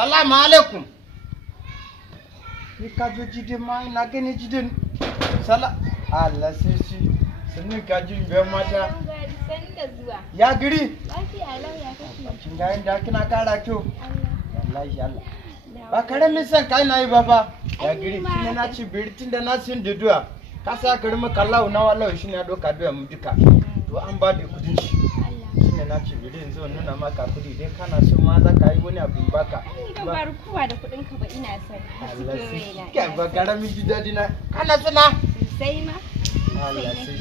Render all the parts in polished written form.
Salamu alaikum. Ni ka zo jide ma ina gani jide. Allah sai shi. Sannin ka jin biyan mata. Ya giri. Lafiya lau ya kake. Kin ga inda kina kara kyau. Wallahi Allah. Ba karamin san kai nayi baba. Ya giri shine na ci birtin da na sin duduwa. Ka sa karmi kallahu na wallahi shine ya doka doya mu duka. To an ba da kudin shi. Shine na ci birin zo nuna maka kudi dai kana so ma za ka yi wani abu baka. Ni ban bar kuwa da kudin ka ba ina son. Allah sai. Kai ba karamin jidadi na. Kana suna? Sai ma. Allah sai.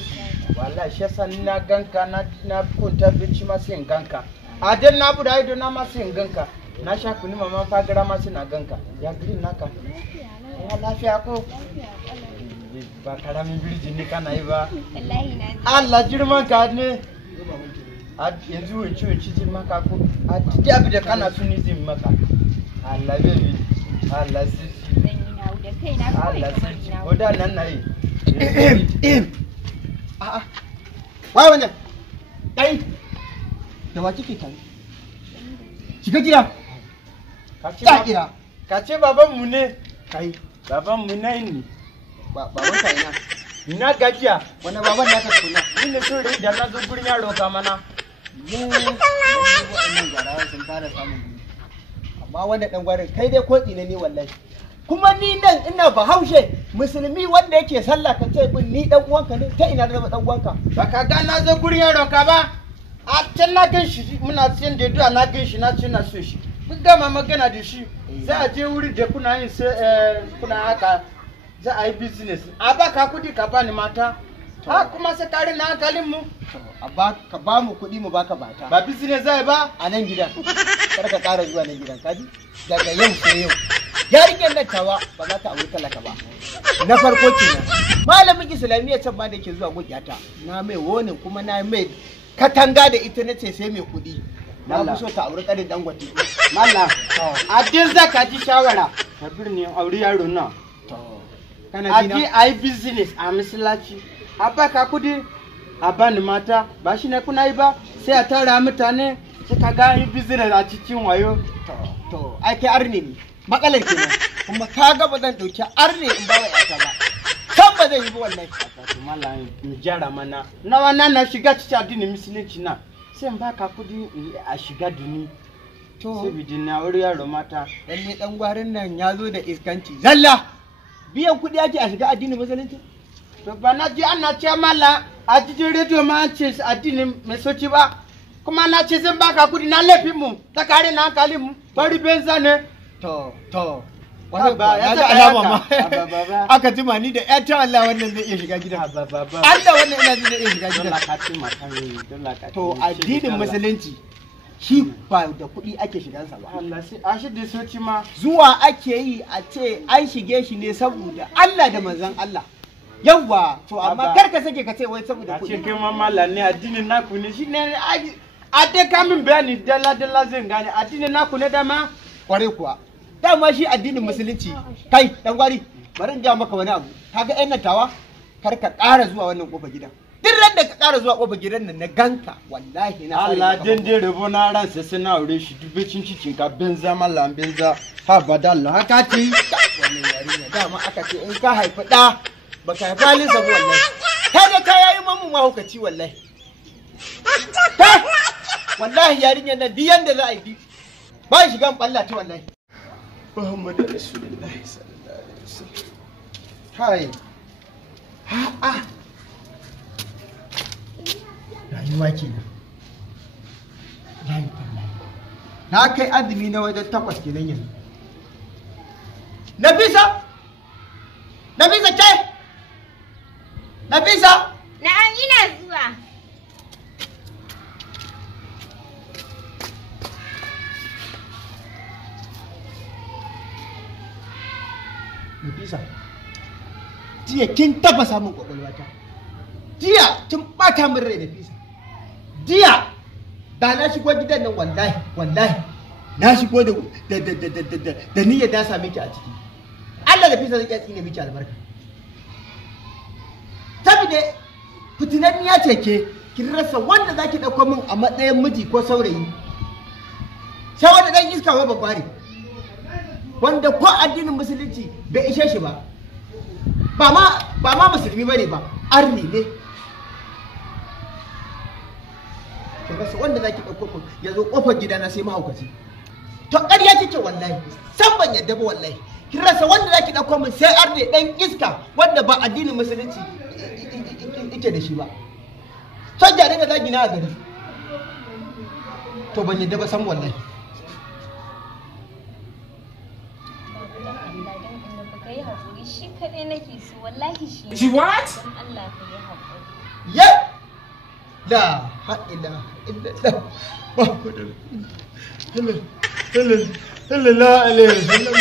Wallahi shi yasa na ganka na kunta bici ma sai in ganka. A dan na buda ido na ma sai in ganka. Na sha kuni mama fagara ma sai na ganka. Ya green naka. Ya lafiya ko? Ba karamin birji ne kana yi ba. Wallahi na ji. Allah girman ka ne. A yanzu wanci jin maka ko. A tiji abu da kana suni zin maka. Allah baby. Allah sai. Dan yi nawo da kai na kawai kamar ina. Ko da nan nayi. A'a. Wai wannan. Kai. Da wa kike kai? Shiga gida. Ka ce baban mu ne. Kai. Baban mu ne ni. Baban ka ina. Ina gajiya. Wannan baban na ka kuna. Ni ne so da na zo gurin yaro ka mana. Wannan gara sun fara samun. Amma wanda dan gwarin kai dai ko tsine ne wallahi. Kuma ni nan ina Bahaushe musulmi wanda yake sallah ka ce bin ni dan uwanka ne ta ina da zama dan uwanka ba ka ga na zo gurin yaron ka ba a can na gan shi muna siyan da du'a na gan shi na ce na so shi mun gama magana da shi za a je wuri da kuna yin sai kuna haka za a yi business a ba ka kudi ka bani mata ha kuma sai kare na hankalin mu a ba ka ba mu kudi mu baka bata ba business zai ba a nan gidan kar ka kara zuwa nan gidan kaji daga yau sai yau yarinyar nan tawa ba za ta auri talaka ba na farko kenan malamin islamiyya can ma da ke zuwa gudiyata na mai wonin kuma na mai katanga da ita nace sai mai kudi na fi so ta auri karin dangote mallam a din zaka ji shawara ka birni auri yaro na kana ji na ai business a masallaci a baka kudi a bani mata ba shi ne kuna yi ba sai a tara mutane sai ka ga yi business a cikin wayo to ai kai arne ne matsalar kenan kuma ka ga ba zan dauki arne in ba wa yata ba kan ba zai yi ba wallahi to mallam mu jara mana na wannan na shiga cikin addinin musulunci na sai in baka kudi a shiga duni to sai bidin na wuri yaro mata lalle dan gwarin nan ya zo da iskanci zalla biyan kudi ake a shiga addinin musulunci to ba na ji ana ce mallam a cikin radio ma an ce addinin mai soci ba kuma na ce zan baka kudi na laifin mu ta kare na hankalin mu bari benza ne to wani ba ya ga alama ma aka jima ni da ƴata Allah wannan zai iya shiga gida Allah wannan ina zai iya shiga gida to addinin musulunci shi ba da kuɗi ake shigansa ba Allah sai a shi da soci ma zuwa ake yi a ce an shige shi ne saboda Allah da manzon Allah yawa to amma kar ka sake ka ce wai saboda kuɗi a ce kai ma mallan ne addinin naku ne shi ne a dai kamin bayani dalla zan gane addinin naku ne dama kware kuwa dama shi addinin musulunci kai dan gwari bari in ga maka wani abu kaga ƴan natawa kar ka ƙara zuwa wannan kofar gidan duk ran da ka ƙara zuwa kofar gidan nan na ganka wallahi na Allah dan dai rabo na ran sai na aure shi dubecin cikin ka benza mallam benza ha badalla haka ce wannan yarinya dama aka ce in ka haifi da baka haifi halin sa wallahi kaga ka yayi mamu mahaukaci wallahi wallahi yarinya nan duk yanda za a yi ba shigan balla ta wallahi Muhammadu Rasulullahi sallallahu alaihi wasallam hai ha rayuwa kenan na kai azumi na wajen 8 kenan yanzu Nafisa ce Nafisa na'am ina zuwa Nafisa, jiya kin tafasa min kwakwalwata. Jiya kin bata min rai Nafisa. Jiya da na shigo gidan nan wallahi na shigo da niyyar da same ki a ciki. Allah Nafisa zai iya tsine miki albarka. Saboda fitinanniya ce ke kin rasa wanda zaki dauko min a matsayin miji ko saurayi. Sai wanda dan iska wa babbare. wanda ko addinin musulunci bai ishe shi ba. Ba ma musulmi bane ba, arni ne. To ga wanda zaki dauko ku yazo kofar gidana sai mahaukaci. To ƙarya kike wallahi, san ban yadda ba wallahi. Kin rasa wanda zaki dauko min sai arne dan iska wanda ba addinin musulunci yake da shi ba. Soja ne da zagi na a gari. To ban yadda ba san wallahi. Shi kaɗai nake so wallahi shi. She what? Don Allah ka yi haƙuri. Ya! La ha'ila illallah. Ba ku da sallallahu alaihi wasallam.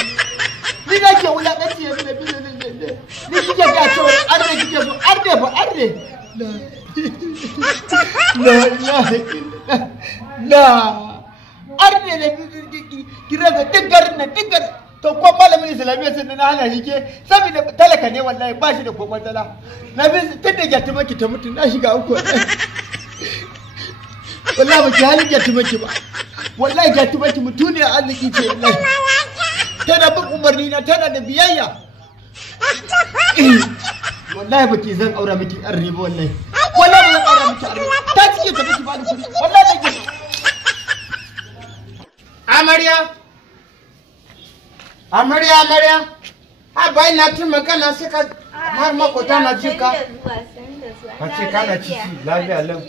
Ni na ke wulaƙanci yanzu da bin nan. Ni kike ga cewa arne kike so arne ba arne. La ilaha illallah. La arne ne kira ga dukkan nan dukkan. To ko malamin islamiyya sun na hana shi ke saboda talaka ne wallahi ba shi da kokon tala na bi tunda gyatuma ki ta mutu na shiga uku wallahi ba ki halin gyatuma ki ba wallahi gyatuma ki mutu ne arziki ce wallahi tana bin umarni na tana da biyayya wallahi ba ki zan aura miki arni ba wallahi ba zan aura miki arni ta ci ta miki ba da kuɗi wallahi da ki Amarya, ha bai na tun magana sai ka har makota na ji ka. Ka ce kana ciki lafiya lau.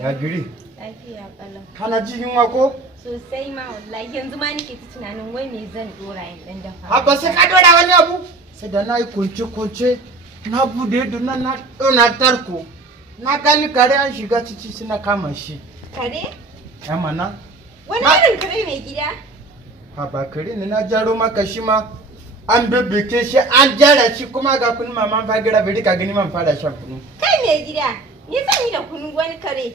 Ya giri. Lafiya kalau. Kana ji yunwa ko? Sosai ma wallahi yanzu ma nake tunanin wai me zan dora in dan dafa. Ha ba sai ka dora wani abu? Sai da nayi kunce na bude duna na dona tarko. Na gani kare an shiga ciki suna kama shi. Kare? Mana. Wani irin kare mai gida? Habakari ne na jaro maka shi ma an bibbike shi an jara shi kuma ga kunu maman fagira bari ka gani man fara shan kunu. Kai mai gida, ni zan yi da kunu wani kare.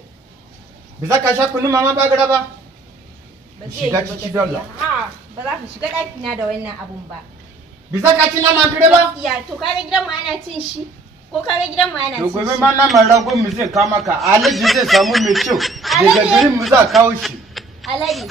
Ba za ka sha kunu maman fagira ba? Ba zai Shiga yi ba ciki gaskiya. dole. Ha, ba za ka shiga ɗaki na da wannan abun ba. Ba za ka ci naman kare ba? Ya to kaga gidan mu ana cin shi. Ko kaga gidan mu ana To cin gobe shi. ma naman ragon mu zai kama ka alaji zai samu mai kyau daga garin mu za kawo shi. Alade.